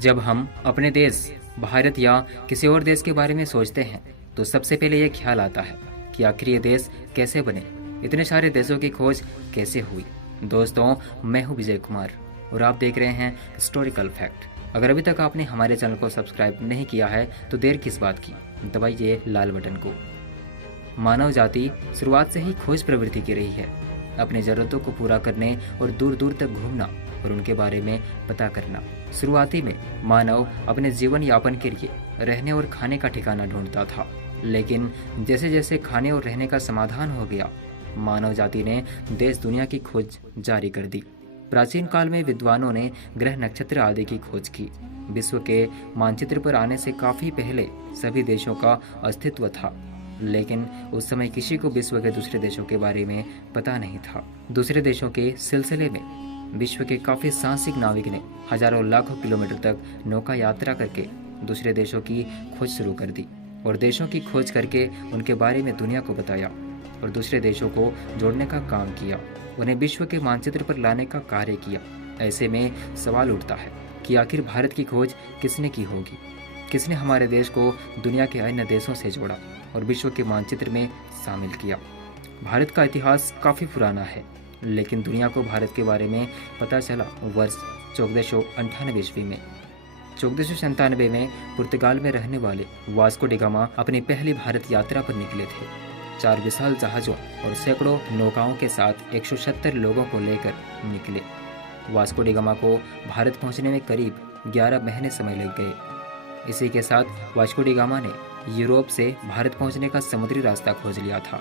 जब हम अपने देश भारत या किसी और देश के बारे में सोचते हैं तो सबसे पहले ये ख्याल आता है कि आखिर ये देश कैसे बने, इतने सारे देशों की खोज कैसे हुई। दोस्तों, मैं हूँ विजय कुमार और आप देख रहे हैं हिस्टोरिकल फैक्ट। अगर अभी तक आपने हमारे चैनल को सब्सक्राइब नहीं किया है तो देर किस बात की, दबाइए लाल बटन को। मानव जाति शुरुआत से ही खोज प्रवृत्ति की रही है, अपनी जरूरतों को पूरा करने और दूर दूर तक घूमना और उनके बारे में पता करना। शुरुआती में मानव अपने जीवन यापन के लिए रहने और खाने का ठिकाना ढूंढता था, लेकिन जैसे जैसे खाने और रहने का समाधान हो गया, मानव जाति ने देश दुनिया की खोज जारी कर दी। प्राचीन काल में विद्वानों ने ग्रह नक्षत्र आदि की खोज की। विश्व के मानचित्र पर आने से काफी पहले सभी देशों का अस्तित्व था, लेकिन उस समय किसी को विश्व के दूसरे देशों के बारे में पता नहीं था। दूसरे देशों के सिलसिले में विश्व के काफी साहसिक नाविक ने हजारों लाखों किलोमीटर तक नौका यात्रा करके दूसरे देशों की खोज शुरू कर दी और देशों की खोज करके उनके बारे में दुनिया को बताया और दूसरे देशों को जोड़ने का काम किया, उन्हें विश्व के मानचित्र पर लाने का कार्य किया। ऐसे में सवाल उठता है कि आखिर भारत की खोज किसने की होगी, किसने हमारे देश को दुनिया के अन्य देशों से जोड़ा और विश्व के मानचित्र में शामिल किया। भारत का इतिहास काफ़ी पुराना है, लेकिन दुनिया को भारत के बारे में पता चला वर्ष 1498 ईस्वी में। 1497 में पुर्तगाल में रहने वाले वास्को डी गामा अपनी पहली भारत यात्रा पर निकले थे। 4 विशाल जहाज़ों और सैकड़ों नौकाओं के साथ 170 लोगों को लेकर निकले। वास्को डी गामा को भारत पहुंचने में करीब 11 महीने समय लग गए। इसी के साथ वास्को डी गामा ने यूरोप से भारत पहुंचने का समुद्री रास्ता खोज लिया था।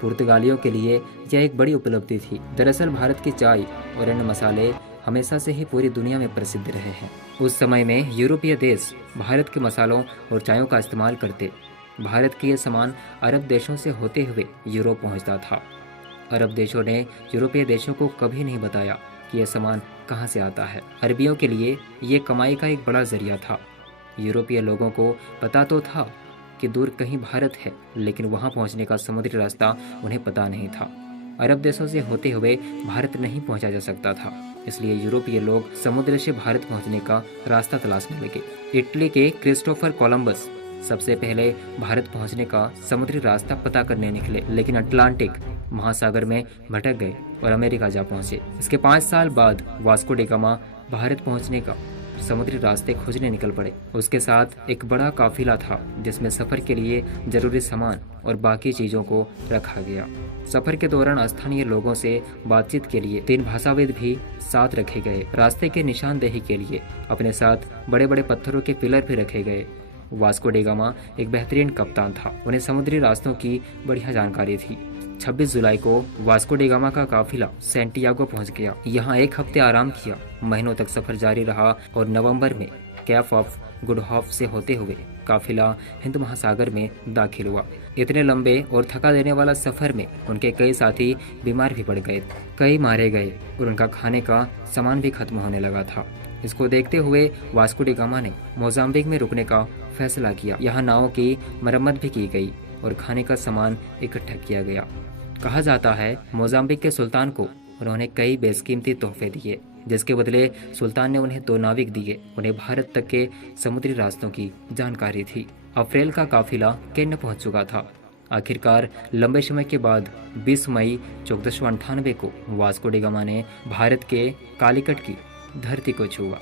पुर्तगालियों के लिए यह एक बड़ी उपलब्धि थी। दरअसल भारत की चाय और अन्य मसाले हमेशा से ही पूरी दुनिया में प्रसिद्ध रहे हैं। उस समय में यूरोपीय देश भारत के मसालों और चायों का इस्तेमाल करते। भारत के ये सामान अरब देशों से होते हुए यूरोप पहुंचता था। अरब देशों ने यूरोपीय देशों को कभी नहीं बताया कि यह सामान कहां से आता है। अरबियों के लिए ये कमाई का एक बड़ा जरिया था। यूरोपीय लोगों को पता तो था कि दूर कहीं भारत है, लेकिन वहां पहुंचने का समुद्री रास्ता उन्हें पता नहीं था। अरब देशों से होते हुए भारत नहीं पहुंचा जा सकता था, इसलिए यूरोपीय लोग समुद्र से भारत पहुंचने का रास्ता तलाशने लगे। इटली के क्रिस्टोफर कोलंबस सबसे पहले भारत पहुंचने का समुद्री रास्ता पता करने निकले, लेकिन अटलांटिक महासागर में भटक गए और अमेरिका जा पहुंचे। इसके 5 साल बाद वास्को डी गामा भारत पहुंचने का समुद्री रास्ते खोजने निकल पड़े। उसके साथ एक बड़ा काफिला था जिसमें सफर के लिए जरूरी सामान और बाकी चीजों को रखा गया। सफर के दौरान स्थानीय लोगों से बातचीत के लिए 3 भाषाविद भी साथ रखे गए। रास्ते के निशानदेही के लिए अपने साथ बड़े बड़े पत्थरों के पिलर भी रखे गए। वास्को डी गामा एक बेहतरीन कप्तान था, उन्हें समुद्री रास्तों की बढ़िया जानकारी थी। 26 जुलाई को वास्को डी गामा का काफिला सैंटियागो पहुंच गया। यहाँ 1 हफ्ते आराम किया। महीनों तक सफर जारी रहा और नवंबर में कैप ऑफ गुड होप से होते हुए काफिला हिंद महासागर में दाखिल हुआ। इतने लंबे और थका देने वाला सफर में उनके कई साथी बीमार भी पड़ गए, कई मारे गए और उनका खाने का सामान भी खत्म होने लगा था। इसको देखते हुए वास्को डी गामा ने मोजाम्बिक में रुकने का फैसला किया। यहाँ नावों की मरम्मत भी की गई और खाने का सामान इकट्ठा किया गया। कहा जाता है मोजाम्बिक के सुल्तान को उन्होंने कई बेशकीमती तोहफे दिए, जिसके बदले सुल्तान ने उन्हें 2 नाविक दिए। उन्हें भारत तक के समुद्री रास्तों की जानकारी थी। अप्रैल का काफिला केन्या पहुंच चुका था। आखिरकार लंबे समय के बाद 20 मई 1498 को वास्को डी गामा ने भारत के कालीकट की धरती को छुआ।